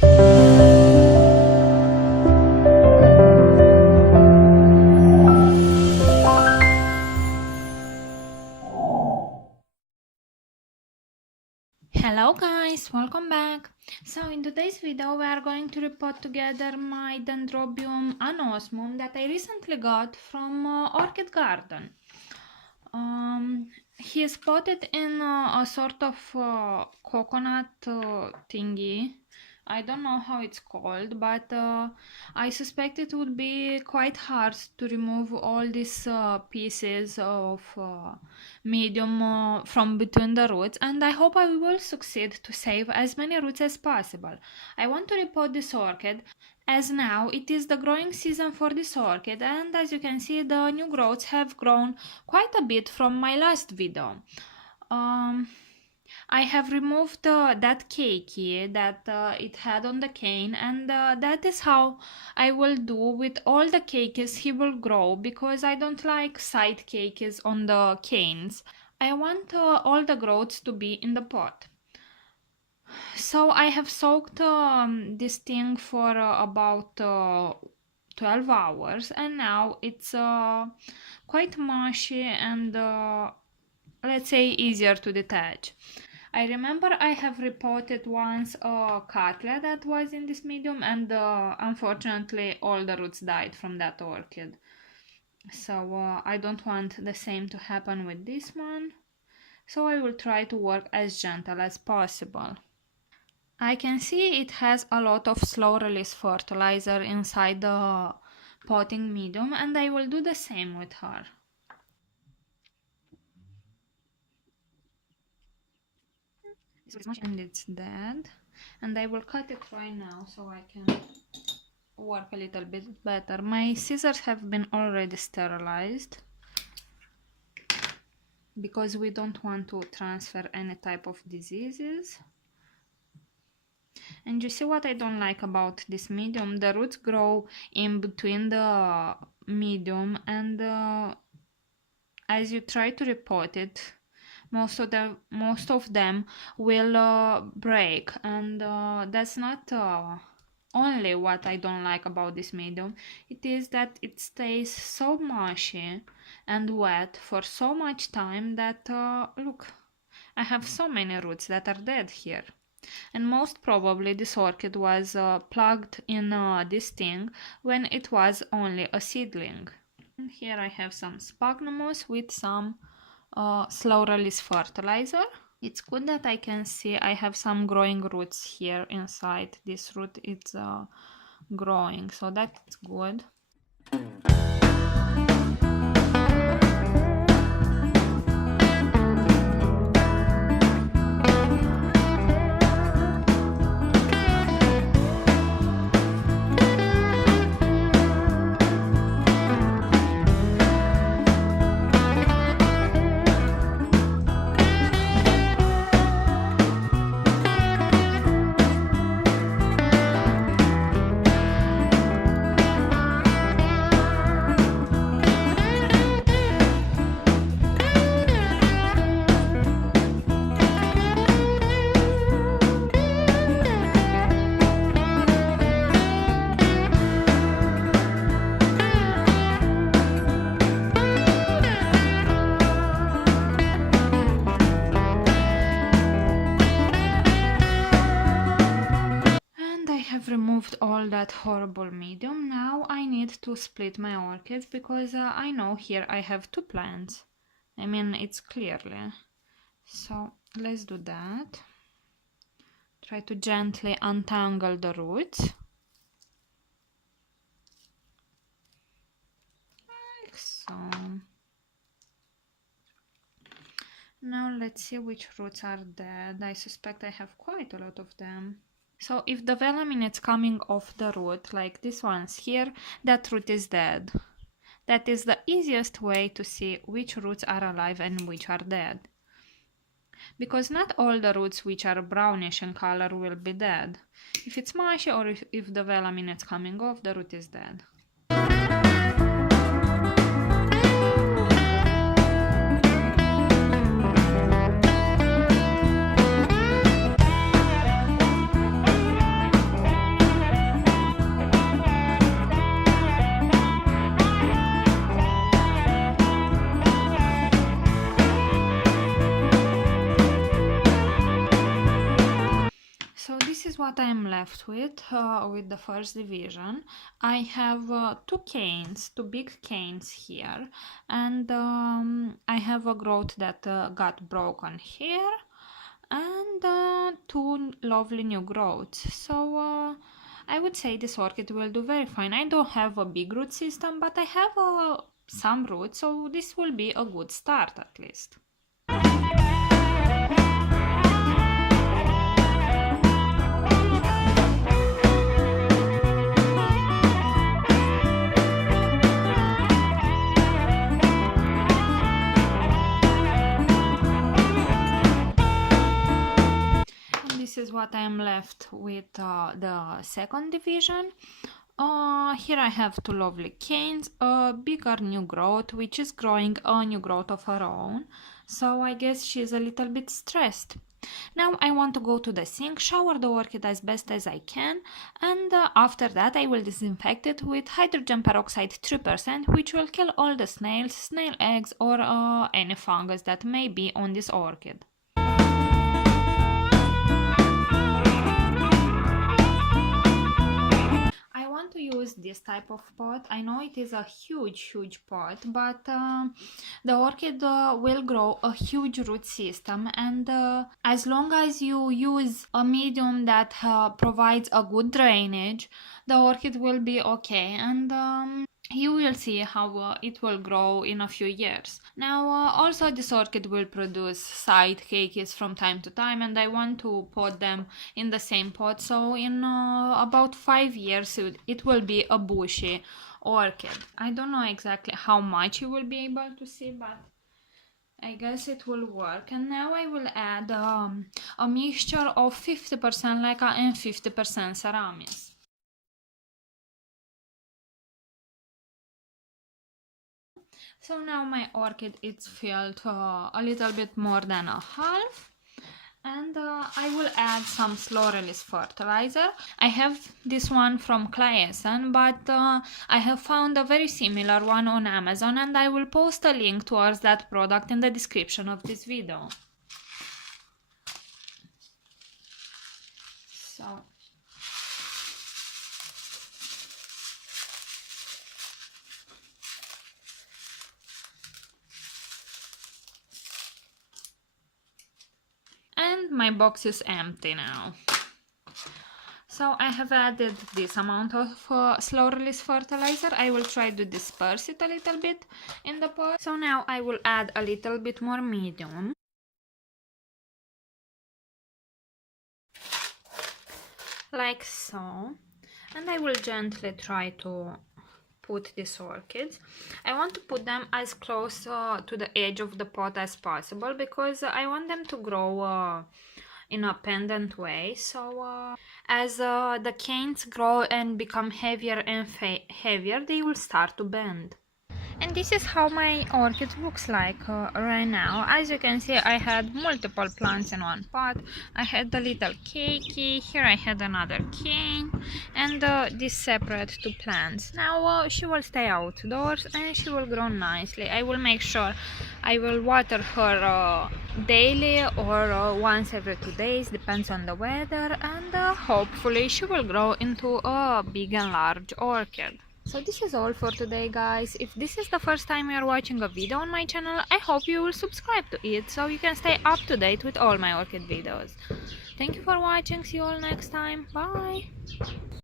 Hello guys, welcome back. So in today's video we are going to repot together my Dendrobium anosmum that I recently got from Orchid garden. He is potted in a sort of coconut thingy. I don't know how it's called, but I suspect it would be quite hard to remove all these pieces of medium from between the roots, and I hope I will succeed to save as many roots as possible. I want to repot this orchid as now it is the growing season for this orchid, and as you can see the new growths have grown quite a bit from my last video. I have removed that cakey that it had on the cane, and that is how I will do with all the cakeys he will grow, because I don't like side cakeys on the canes. I want all the growths to be in the pot. So I have soaked this thing for about 12 hours, and now it's quite mushy and let's say easier to detach. I remember I have repotted once a cattleya that was in this medium, and unfortunately all the roots died from that orchid. So I don't want the same to happen with this one. So I will try to work as gentle as possible. I can see it has a lot of slow release fertilizer inside the potting medium, and I will do the same with her. And it's dead, and I will cut it right now so I can work a little bit better. My scissors have been already sterilized because we don't want to transfer any type of diseases. And you see what I don't like about this medium? The roots grow in between the medium, and as you try to repot it, most of them will break, and that's not only what I don't like about this medium. It is that it stays so mushy and wet for so much time that look, I have so many roots that are dead here. And most probably this orchid was plugged in this thing when it was only a seedling. And here I have some sphagnum with some slow release fertilizer. It's good that I can see I have some growing roots here inside. This root is growing, so that's good. Removed all that horrible medium. Now I need to split my orchids because I know here I have two plants. I mean, it's clearly. So let's do that. Try to gently untangle the roots. Like so. Now let's see which roots are dead. I suspect I have quite a lot of them. So if the velamin is coming off the root, like this one's here, that root is dead. That is the easiest way to see which roots are alive and which are dead. Because not all the roots which are brownish in color will be dead. If it's mushy or if the velamin is coming off, the root is dead. this is what I am left with the first division. I have two canes, two big canes here, and I have a growth that got broken here, and two lovely new growths. So I would say this orchid will do very fine. I don't have a big root system, but I have some roots, so this will be a good start at least. This is what I am left with the second division. Here I have two lovely canes, a bigger new growth which is growing a new growth of her own, so I guess she's a little bit stressed. Now I want to go to the sink, shower the orchid as best as I can, and after that I will disinfect it with hydrogen peroxide 3%, which will kill all the snails, snail eggs, or any fungus that may be on this orchid. To use this type of pot. I know it is a huge pot, but the orchid will grow a huge root system, and as long as you use a medium that provides a good drainage, the orchid will be okay, and you will see how it will grow in a few years. Now also this orchid will produce side cakeys from time to time, and I want to pot them in the same pot, so in about 5 years it will be a bushy orchid. I don't know exactly how much you will be able to see, but I guess it will work. And now I will add a mixture of 50% leca and 50% ceramis. So now my orchid is filled a little bit more than a half, and I will add some slow release fertilizer. I have this one from Claesen, but I have found a very similar one on Amazon, and I will post a link towards that product in the description of this video. So and my box is empty now. So I have added this amount of slow release fertilizer. I will try to disperse it a little bit in the pot. So now I will add a little bit more medium. Like so. And I will gently try to put these orchids. I want to put them as close to the edge of the pot as possible, because I want them to grow in a pendant way. So as the canes grow and become heavier and heavier, they will start to bend. And this is how my orchid looks like right now. As you can see, I had multiple plants in one pot. I had the little cakey, here I had another cane, and these separate two plants. Now she will stay outdoors and she will grow nicely. I will make sure I will water her daily or once every 2 days, depends on the weather, and hopefully she will grow into a big and large orchid. So this is all for today, guys. If this is the first time you are watching a video on my channel, I hope you will subscribe to it so you can stay up to date with all my orchid videos. Thank you for watching. See you all next time. Bye!